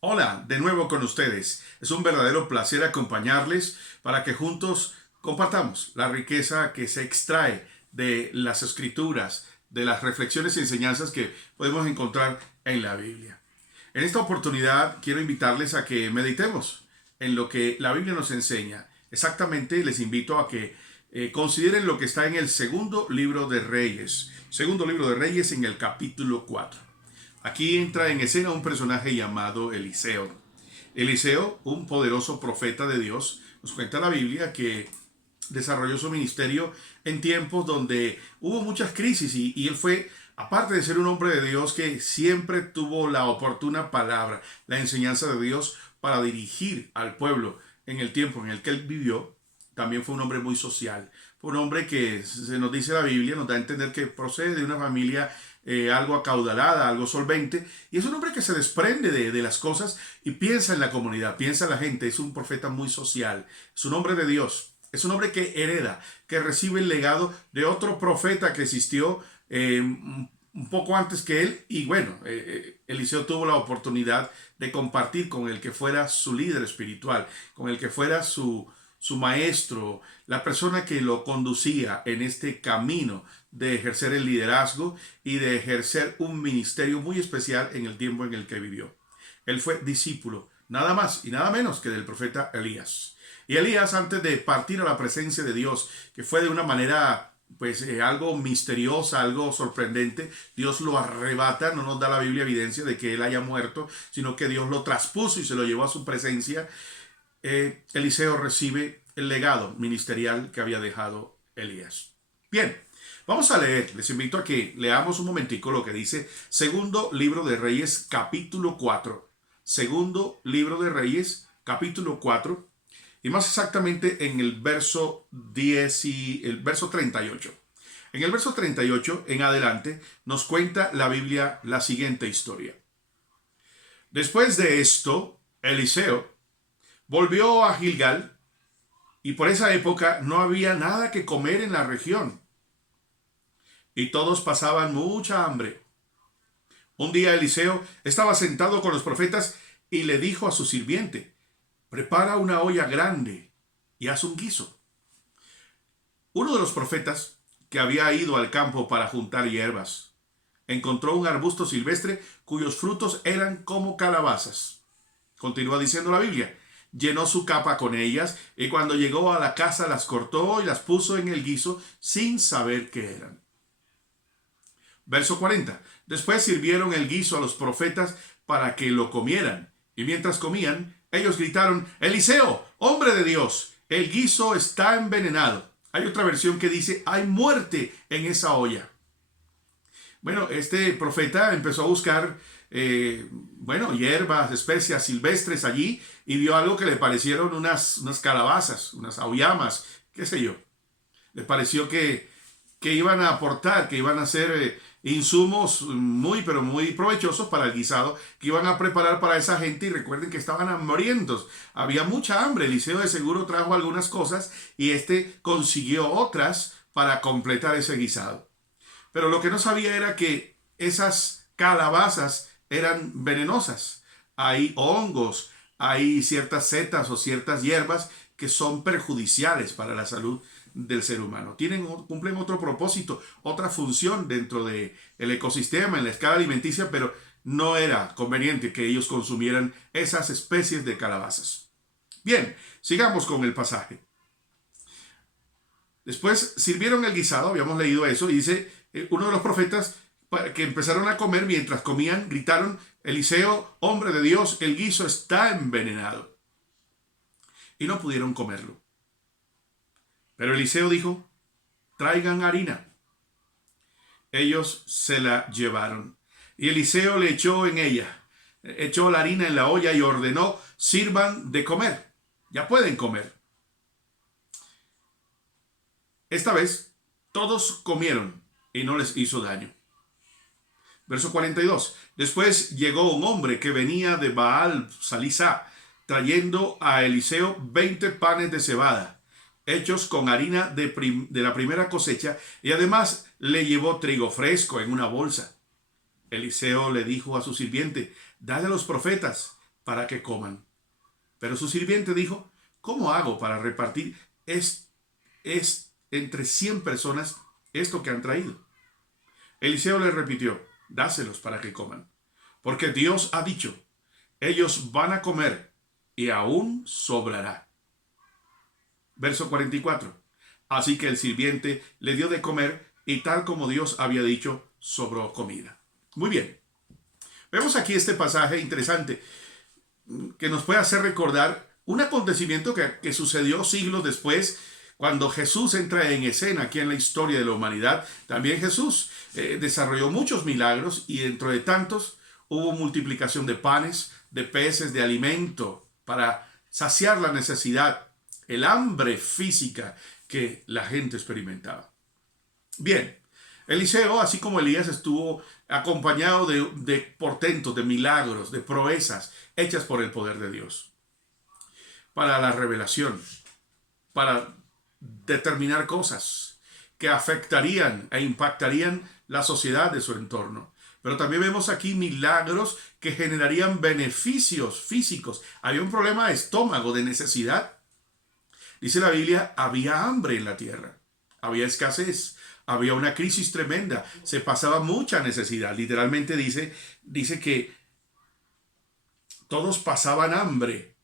Hola, de nuevo con ustedes. Es un verdadero placer acompañarles para que juntos compartamos la riqueza que se extrae de las escrituras, de las reflexiones y enseñanzas que podemos encontrar en la Biblia. En esta oportunidad quiero invitarles a que meditemos en lo que la Biblia nos enseña. Exactamente les invito a que consideren lo que está en el segundo libro de Reyes. Segundo libro de Reyes en el capítulo 4. Aquí entra en escena un personaje llamado Eliseo. Eliseo, un poderoso profeta de Dios, nos cuenta la Biblia que desarrolló su ministerio en tiempos donde hubo muchas crisis y él fue, aparte de ser un hombre de Dios que siempre tuvo la oportuna palabra, la enseñanza de Dios para dirigir al pueblo en el tiempo en el que él vivió, también fue un hombre muy social. Fue un hombre que, se nos dice la Biblia, nos da a entender que procede de una familia algo acaudalada, algo solvente, y es un hombre que se desprende de las cosas y piensa en la comunidad, piensa en la gente. Es un profeta muy social, es un hombre de Dios, es un hombre que hereda, que recibe el legado de otro profeta que existió un poco antes que él. Y bueno, Eliseo tuvo la oportunidad de compartir con el que fuera su líder espiritual, con el que fuera su maestro, la persona que lo conducía en este camino de ejercer el liderazgo y de ejercer un ministerio muy especial en el tiempo en el que vivió. Él fue discípulo, nada más y nada menos que del profeta Elías. Y Elías, antes de partir a la presencia de Dios, que fue de una manera algo misteriosa, algo sorprendente, Dios lo arrebata. No nos da la Biblia evidencia de que él haya muerto, sino que Dios lo traspuso y se lo llevó a su presencia. Eliseo recibe el legado ministerial que había dejado Elías. Bien, vamos a leer. Les invito a que leamos un momentico lo que dice segundo libro de Reyes, capítulo 4. Segundo libro de Reyes, capítulo 4. Y más exactamente en el verso 10 y el verso 38. En el verso 38 en adelante nos cuenta la Biblia la siguiente historia. Después de esto, Eliseo volvió a Gilgal, y por esa época no había nada que comer en la región, y todos pasaban mucha hambre. Un día Eliseo estaba sentado con los profetas y le dijo a su sirviente: prepara una olla grande y haz un guiso. Uno de los profetas, que había ido al campo para juntar hierbas, encontró un arbusto silvestre cuyos frutos eran como calabazas. Continúa diciendo la Biblia: llenó su capa con ellas, y cuando llegó a la casa las cortó y las puso en el guiso sin saber qué eran. Verso 40. Después sirvieron el guiso a los profetas para que lo comieran, y mientras comían, ellos gritaron: Eliseo, hombre de Dios, el guiso está envenenado. Hay otra versión que dice: hay muerte en esa olla. Bueno, este profeta empezó a buscar, hierbas, especias silvestres allí, y vio algo que le parecieron unas calabazas, unas auyamas, qué sé yo. Le pareció que iban a aportar, que iban a ser insumos muy, pero muy provechosos para el guisado que iban a preparar para esa gente. Y recuerden que estaban hambrientos, había mucha hambre. Eliseo de seguro trajo algunas cosas y este consiguió otras para completar ese guisado. Pero lo que no sabía era que esas calabazas eran venenosas. Hay hongos, hay ciertas setas o ciertas hierbas que son perjudiciales para la salud del ser humano. Cumplen otro propósito, otra función dentro del ecosistema, en la escala alimenticia, pero no era conveniente que ellos consumieran esas especies de calabazas. Bien, sigamos con el pasaje. Después sirvieron el guisado, habíamos leído eso, y dice uno de los profetas que empezaron a comer. Mientras comían, gritaron: Eliseo, hombre de Dios, el guiso está envenenado. Y no pudieron comerlo. Pero Eliseo dijo: traigan harina. Ellos se la llevaron. Y Eliseo le echó en ella, echó la harina en la olla y ordenó: sirvan de comer. Ya pueden comer. Esta vez todos comieron y no les hizo daño. Verso 42. Después llegó un hombre que venía de Baal Salisá, trayendo a Eliseo 20 panes de cebada, hechos con harina de la primera cosecha, y además le llevó trigo fresco en una bolsa. Eliseo le dijo a su sirviente: dale a los profetas para que coman. Pero su sirviente dijo, ¿cómo hago para repartir entre 100 personas esto que han traído? Eliseo le repitió, dáselos para que coman, porque Dios ha dicho, ellos van a comer y aún sobrará. Verso 44. Así que el sirviente le dio de comer y tal como Dios había dicho, sobró comida. Muy bien. Vemos aquí este pasaje interesante que nos puede hacer recordar un acontecimiento que sucedió siglos después, cuando Jesús entra en escena aquí en la historia de la humanidad. También Jesús desarrolló muchos milagros y dentro de tantos hubo multiplicación de panes, de peces, de alimento para saciar la necesidad, el hambre física que la gente experimentaba. Bien, Eliseo, así como Elías, estuvo acompañado de portentos, de milagros, de proezas hechas por el poder de Dios para la revelación, para determinar cosas que afectarían e impactarían la sociedad de su entorno. Pero también vemos aquí milagros que generarían beneficios físicos. Había un problema de estómago, de necesidad. Dice la Biblia, había hambre en la tierra, había escasez, había una crisis tremenda, se pasaba mucha necesidad. Literalmente dice que todos pasaban hambre,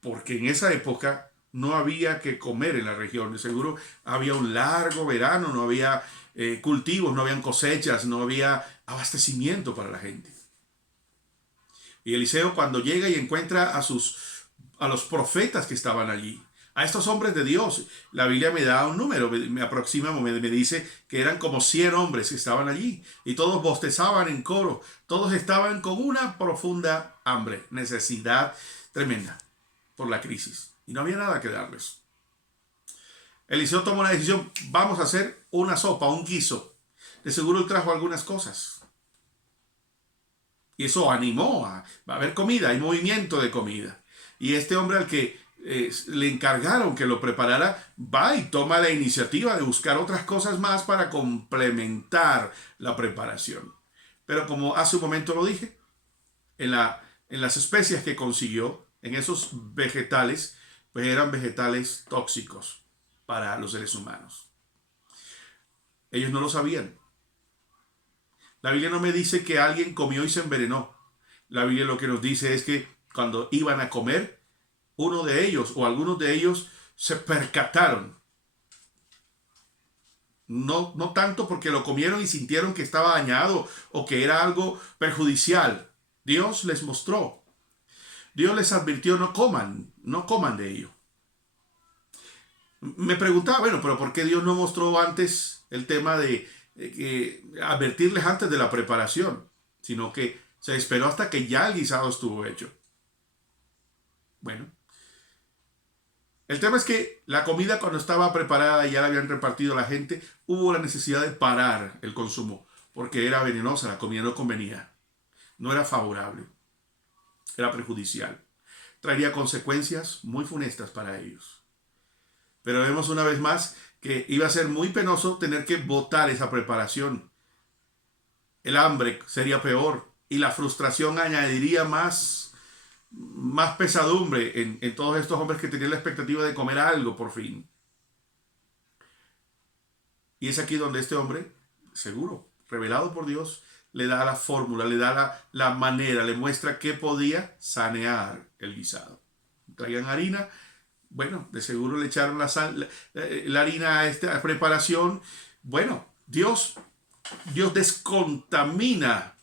porque en esa época no había que comer en la región. De seguro había un largo verano, no había cultivos, no habían cosechas, no había abastecimiento para la gente. Y Eliseo, cuando llega y encuentra a los profetas que estaban allí, a estos hombres de Dios, la Biblia me da un número, me dice que eran como 100 hombres que estaban allí y todos bostezaban en coro, todos estaban con una profunda hambre, necesidad tremenda por la crisis y no había nada que darles. Eliseo tomó una decisión, vamos a hacer una sopa, un guiso. De seguro él trajo algunas cosas y eso animó a haber comida, hay movimiento de comida. Y este hombre al que le encargaron que lo preparara, va y toma la iniciativa de buscar otras cosas más para complementar la preparación. Pero como hace un momento lo dije, en las especias que consiguió, en esos vegetales, pues eran vegetales tóxicos para los seres humanos. Ellos no lo sabían. La Biblia no me dice que alguien comió y se envenenó. La Biblia lo que nos dice es que cuando iban a comer, uno de ellos o algunos de ellos se percataron. No tanto porque lo comieron y sintieron que estaba dañado o que era algo perjudicial. Dios les mostró. Dios les advirtió, no coman de ello. Me preguntaba, bueno, pero ¿por qué Dios no mostró antes el tema de advertirles antes de la preparación? Sino que se esperó hasta que ya el guisado estuvo hecho. Bueno, el tema es que la comida cuando estaba preparada y ya la habían repartido a la gente, hubo la necesidad de parar el consumo porque era venenosa, la comida no convenía, no era favorable, era perjudicial, traería consecuencias muy funestas para ellos. Pero vemos una vez más que iba a ser muy penoso tener que botar esa preparación. El hambre sería peor y la frustración añadiría más pesadumbre en todos estos hombres que tenían la expectativa de comer algo por fin. Y es aquí donde este hombre, seguro, revelado por Dios, le da la fórmula, le da la manera, le muestra que podía sanear el guisado. Traían harina, bueno, de seguro le echaron la harina a esta preparación. Bueno, Dios descontamina,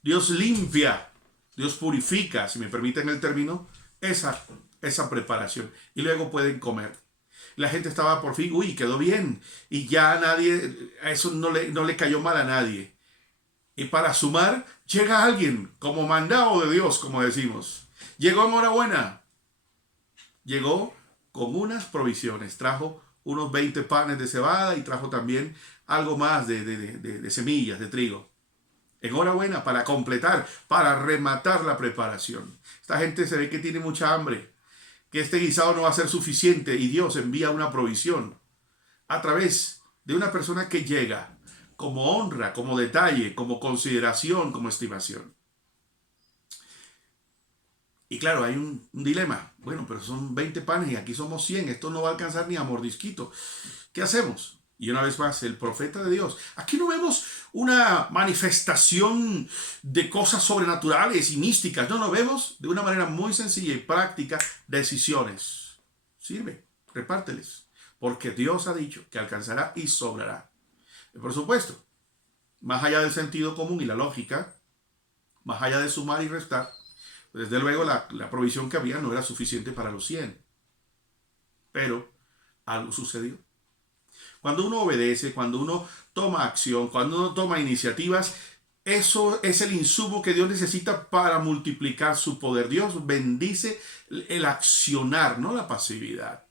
Dios limpia, Dios purifica, si me permiten el término, esa preparación. Y luego pueden comer. La gente estaba por fin, quedó bien. Y ya a eso no le cayó mal a nadie. Y para sumar, llega alguien como mandado de Dios, como decimos. Llegó en hora buena. Llegó con unas provisiones. Trajo unos 20 panes de cebada y trajo también algo más de semillas, de trigo. Enhorabuena, para completar, para rematar la preparación. Esta gente se ve que tiene mucha hambre, que este guisado no va a ser suficiente y Dios envía una provisión a través de una persona que llega como honra, como detalle, como consideración, como estimación. Y claro, hay un dilema. Bueno, pero son 20 panes y aquí somos 100. Esto no va a alcanzar ni a mordisquito. ¿Qué hacemos? Y una vez más, el profeta de Dios. Aquí no vemos una manifestación de cosas sobrenaturales y místicas. No, no vemos de una manera muy sencilla y práctica decisiones. Sirve, repárteles. Porque Dios ha dicho que alcanzará y sobrará. Y por supuesto, más allá del sentido común y la lógica, más allá de sumar y restar, desde luego la provisión que había no era suficiente para los 100. Pero algo sucedió. Cuando uno obedece, cuando uno toma acción, cuando uno toma iniciativas, eso es el insumo que Dios necesita para multiplicar su poder. Dios bendice el accionar, no la pasividad.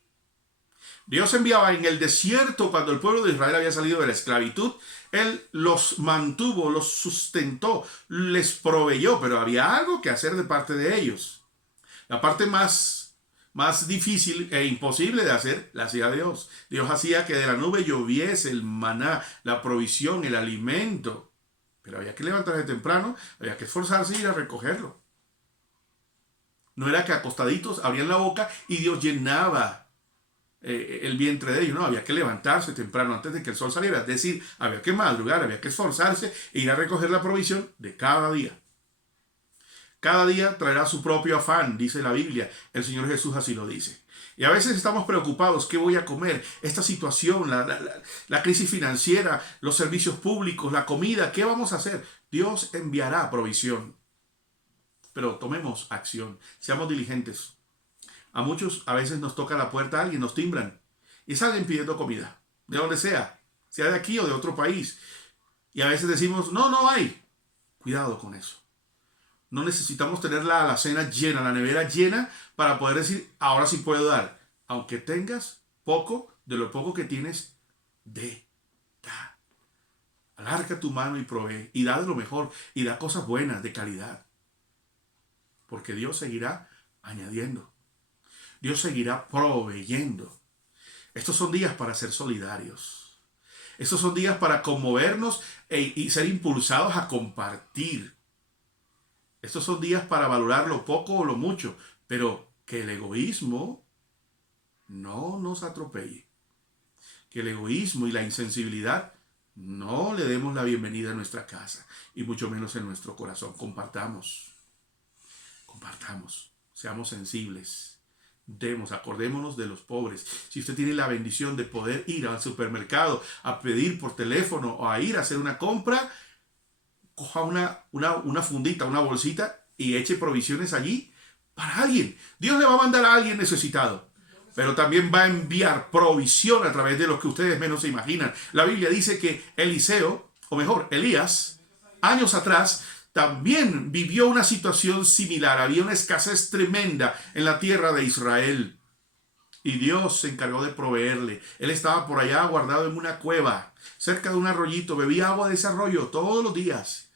Dios enviaba en el desierto cuando el pueblo de Israel había salido de la esclavitud. Él los mantuvo, los sustentó, les proveyó, pero había algo que hacer de parte de ellos. La parte más difícil e imposible de hacer la hacía Dios. Dios hacía que de la nube lloviese el maná, la provisión, el alimento. Pero había que levantarse temprano, había que esforzarse y ir a recogerlo. No era que acostaditos abrían la boca y Dios llenaba el vientre de ellos. No, había que levantarse temprano antes de que el sol saliera. Es decir, había que madrugar, había que esforzarse e ir a recoger la provisión de cada día. Cada día traerá su propio afán, dice la Biblia. El Señor Jesús así lo dice. Y a veces estamos preocupados, ¿qué voy a comer? Esta situación, la crisis financiera, los servicios públicos, la comida, ¿qué vamos a hacer? Dios enviará provisión. Pero tomemos acción, seamos diligentes. A muchos a veces nos toca la puerta a alguien, nos timbran y salen pidiendo comida, de donde sea de aquí o de otro país. Y a veces decimos, no, no hay. Cuidado con eso. No necesitamos tener la alacena llena, la nevera llena para poder decir, ahora sí puedo dar. Aunque tengas poco, de lo poco que tienes, da. Alarga tu mano y provee. Y da de lo mejor. Y da cosas buenas, de calidad. Porque Dios seguirá añadiendo. Dios seguirá proveyendo. Estos son días para ser solidarios. Estos son días para conmovernos y ser impulsados a compartir. Estos son días para valorar lo poco o lo mucho, pero que el egoísmo no nos atropelle. Que el egoísmo y la insensibilidad no le demos la bienvenida a nuestra casa y mucho menos en nuestro corazón. Compartamos, seamos sensibles. Acordémonos de los pobres. Si usted tiene la bendición de poder ir al supermercado a pedir por teléfono o a ir a hacer una compra, coja una fundita, una bolsita y eche provisiones allí para alguien. Dios le va a mandar a alguien necesitado, pero también va a enviar provisión a través de los que ustedes menos se imaginan. La Biblia dice que Eliseo, o mejor, Elías, años atrás, también vivió una situación similar. Había una escasez tremenda en la tierra de Israel. Y Dios se encargó de proveerle. Él estaba por allá guardado en una cueva, cerca de un arroyito. Bebía agua de ese arroyo todos los días.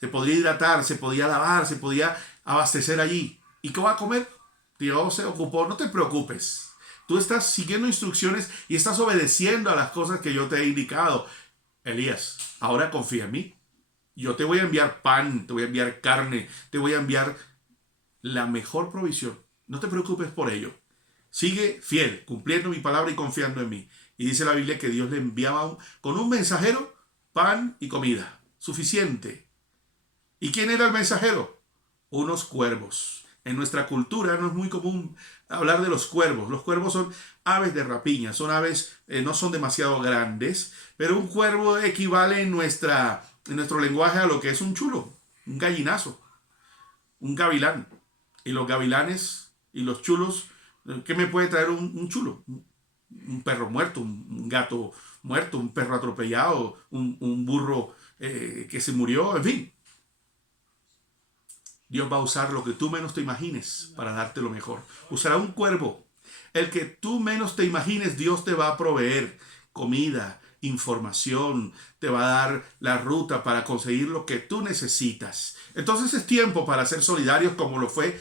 Se podía hidratar, se podía lavar, se podía abastecer allí. ¿Y qué va a comer? Dios se ocupó. No te preocupes. Tú estás siguiendo instrucciones y estás obedeciendo a las cosas que yo te he indicado. Elías, ahora confía en mí. Yo te voy a enviar pan, te voy a enviar carne, te voy a enviar la mejor provisión. No te preocupes por ello. Sigue fiel, cumpliendo mi palabra y confiando en mí. Y dice la Biblia que Dios le enviaba con un mensajero pan y comida. Suficiente. ¿Y quién era el mensajero? Unos cuervos. En nuestra cultura no es muy común hablar de los cuervos. Los cuervos son aves de rapiña, son aves, no son demasiado grandes, pero un cuervo equivale en nuestro lenguaje a lo que es un chulo, un gallinazo, un gavilán. Y los gavilanes y los chulos, ¿qué me puede traer un chulo? Un perro muerto, un gato muerto, un perro atropellado, un burro que se murió, en fin. Dios va a usar lo que tú menos te imagines para darte lo mejor. Usará un cuervo. El que tú menos te imagines, Dios te va a proveer comida, información, te va a dar la ruta para conseguir lo que tú necesitas. Entonces es tiempo para ser solidarios como lo fue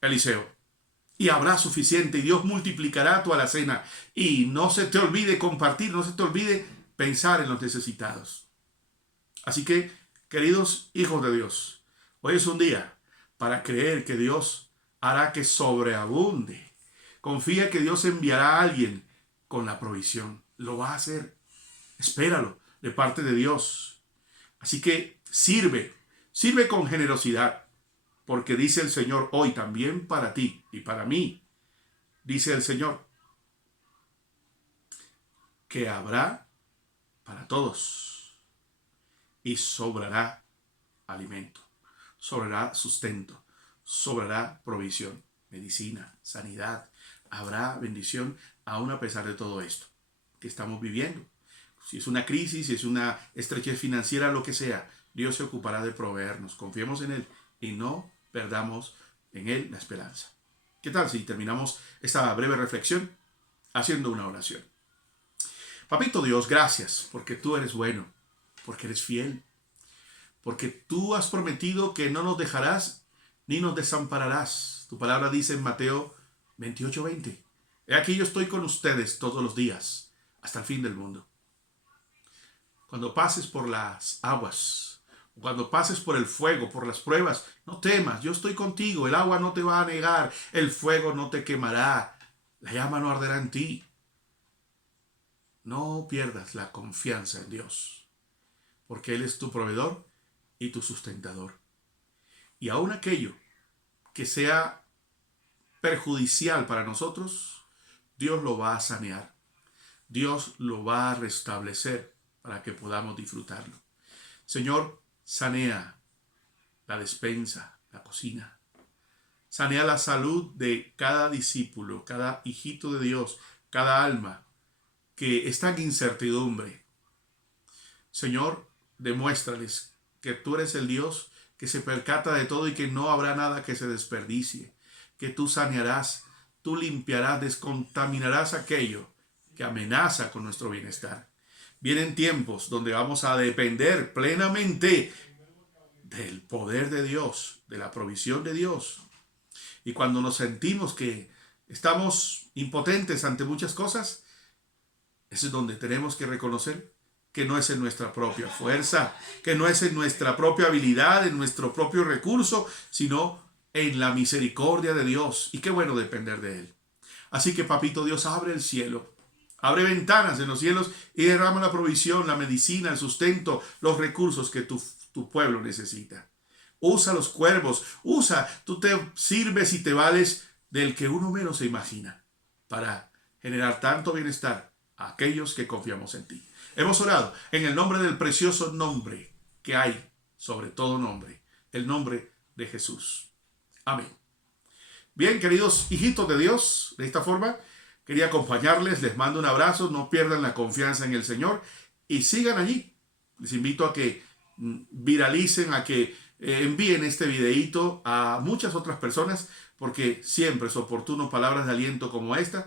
Eliseo. Y habrá suficiente y Dios multiplicará tu alacena. Y no se te olvide compartir, no se te olvide pensar en los necesitados. Así que, queridos hijos de Dios, hoy es un día para creer que Dios hará que sobreabunde. Confía que Dios enviará a alguien con la provisión. Lo va a hacer. Espéralo de parte de Dios. Así que sirve con generosidad, porque dice el Señor hoy también para ti y para mí, dice el Señor, que habrá para todos y sobrará alimento, sobrará sustento, sobrará provisión, medicina, sanidad. Habrá bendición aún a pesar de todo esto que estamos viviendo. Si es una crisis, si es una estrechez financiera, lo que sea, Dios se ocupará de proveernos. Confiemos en Él y no perdamos en Él la esperanza. ¿Qué tal si terminamos esta breve reflexión haciendo una oración? Papito Dios, gracias porque tú eres bueno, porque eres fiel, porque tú has prometido que no nos dejarás ni nos desampararás. Tu palabra dice en Mateo 28:20. He aquí yo estoy con ustedes todos los días, hasta el fin del mundo. Cuando pases por las aguas, cuando pases por el fuego, por las pruebas, no temas, yo estoy contigo. El agua no te va a anegar, el fuego no te quemará, la llama no arderá en ti. No pierdas la confianza en Dios, porque Él es tu proveedor y tu sustentador. Y aun aquello que sea perjudicial para nosotros, Dios lo va a sanear. Dios lo va a restablecer para que podamos disfrutarlo. Señor, sanea la despensa, la cocina. Sanea la salud de cada discípulo, cada hijito de Dios, cada alma que está en incertidumbre. Señor, demuéstrales que tú eres el Dios que se percata de todo y que no habrá nada que se desperdicie, que tú sanearás, tú limpiarás, descontaminarás aquello que amenaza con nuestro bienestar. Vienen tiempos donde vamos a depender plenamente del poder de Dios, de la provisión de Dios. Y cuando nos sentimos que estamos impotentes ante muchas cosas, es donde tenemos que reconocer que no es en nuestra propia fuerza, que no es en nuestra propia habilidad, en nuestro propio recurso, sino en la misericordia de Dios. Y qué bueno depender de Él. Así que, papito Dios, abre el cielo, abre ventanas en los cielos y derrama la provisión, la medicina, el sustento, los recursos que tu pueblo necesita. Usa los cuervos, tú te sirves y te vales del que uno menos se imagina para generar tanto bienestar a aquellos que confiamos en ti. Hemos orado en el nombre del precioso nombre que hay sobre todo nombre, el nombre de Jesús. Amén. Bien, queridos hijitos de Dios, de esta forma quería acompañarles, les mando un abrazo, no pierdan la confianza en el Señor y sigan allí. Les invito a que viralicen, a que envíen este videíto a muchas otras personas, porque siempre es oportuno palabras de aliento como esta,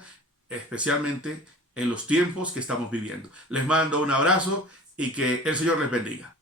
especialmente en los tiempos que estamos viviendo. Les mando un abrazo y que el Señor les bendiga.